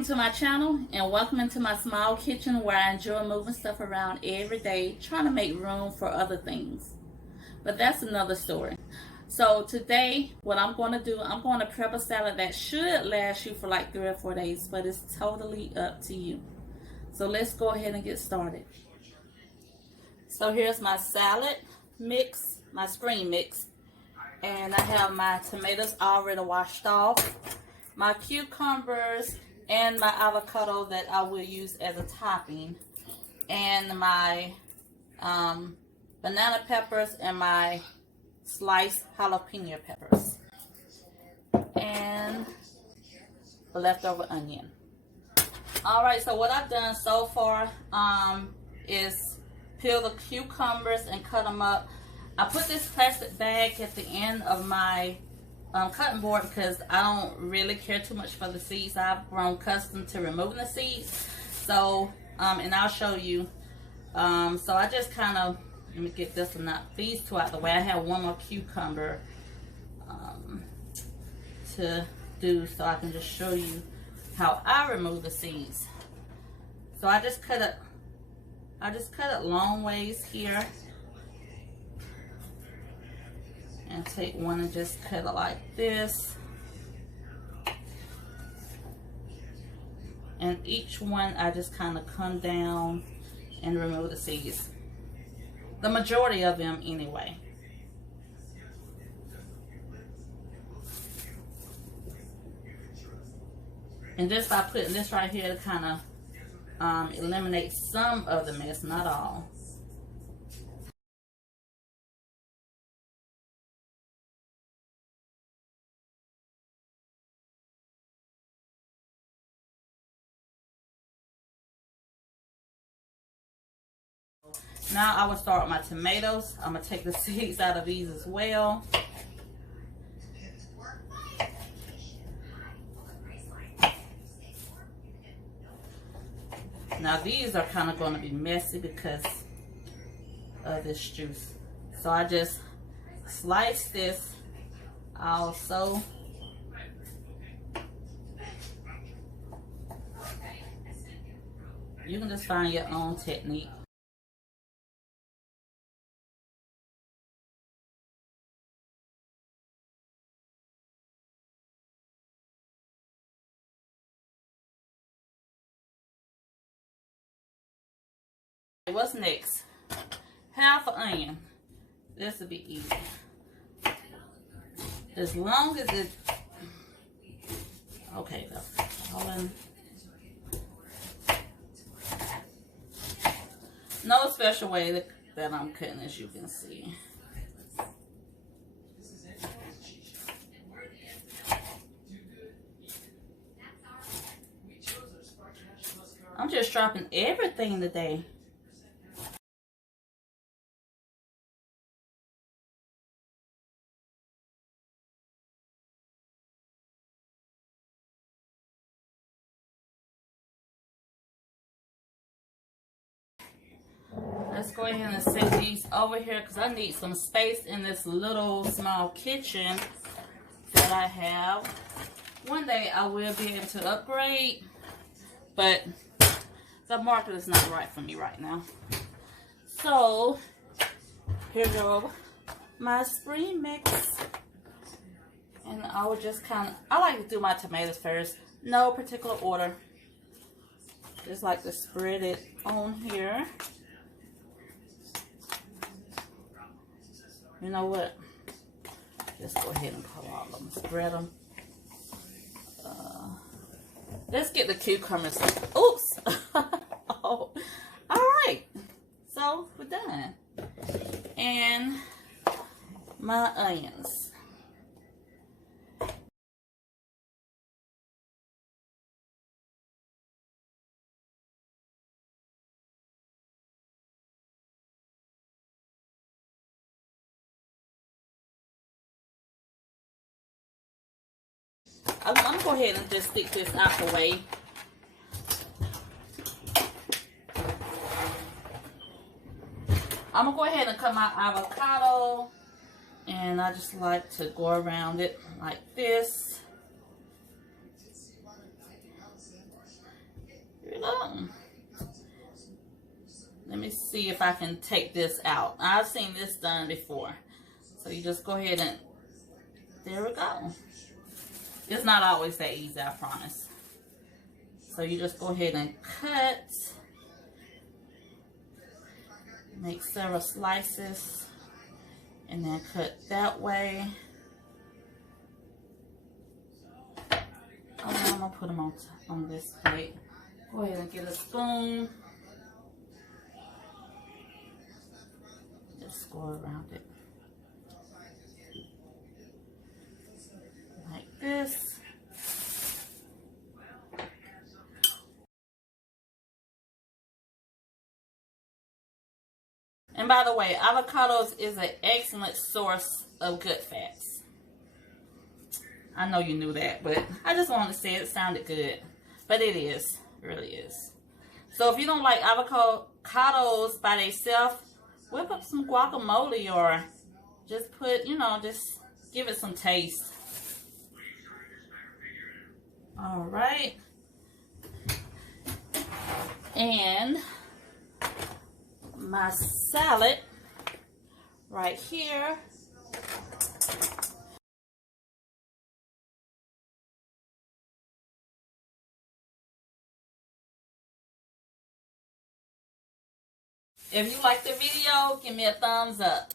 Welcome to my channel and welcome into my small kitchen where I enjoy moving stuff around every day, trying to make room for other things. But that's another story. So today, what I'm going to do, I'm going to prep a salad that should last you for like 3 or 4 days, but it's totally up to you. So let's go ahead and get started. So here's my salad mix, my spring mix. And I have my tomatoes already washed off, my cucumbers, and my avocado that I will use as a topping, and my banana peppers and my sliced jalapeno peppers, and the leftover onion. Alright, so what I've done so far is peel the cucumbers and cut them up. I put this plastic bag at the end of my cutting board because I don't really care too much for the seeds. I've grown accustomed to removing the seeds. So, and I'll show you. So I just kind of, let me get this one out, these two out the way. I have one more cucumber to do, so I can just show you how I remove the seeds. So I just cut it long ways here. And take one and just cut it like this. And each one I just kind of come down and remove the seeds. The majority of them anyway. And just by putting this right here to kind of eliminate some of the mess, not all. Now I will start with my tomatoes. I'm going to take the seeds out of these as well. Now these are kind of going to be messy because of this juice. So I just slice this also. You can just find your own technique. What's next? Half an onion. This will be easy. As long as it, okay, that's all in. No special way that I'm cutting, as you can see. I'm just dropping everything today. Let's go ahead and set these over here because I need some space in this little small kitchen that I have. One day I will be able to upgrade, but the market is not right for me right now. So here go my spring mix, and I will just I like to do my tomatoes first. No particular order. Just like to spread it on here. You know what? Just go ahead and pull all of them. Spread them. Let's get the cucumbers. Oops. Oh, all right. So we're done. And my onions. I'm going to go ahead and just stick this out the way. I'm going to go ahead and cut my avocado. And I just like to go around it like this. you go. Let me see if I can take this out. I've seen this done before. So you just go ahead and, there we go. It's not always that easy, I promise. So you just go ahead and cut. Make several slices. And then cut that way. I'm going to put them on this plate. Go ahead and get a spoon. Just go around it. Like this. And by the way, avocados is an excellent source of good fats. I know you knew that, but I just wanted to say it sounded good. But it is. It really is. So if you don't like avocados by themselves, whip up some guacamole or just put, just give it some taste. All right. And my salad right here. If you like the video, give me a thumbs up.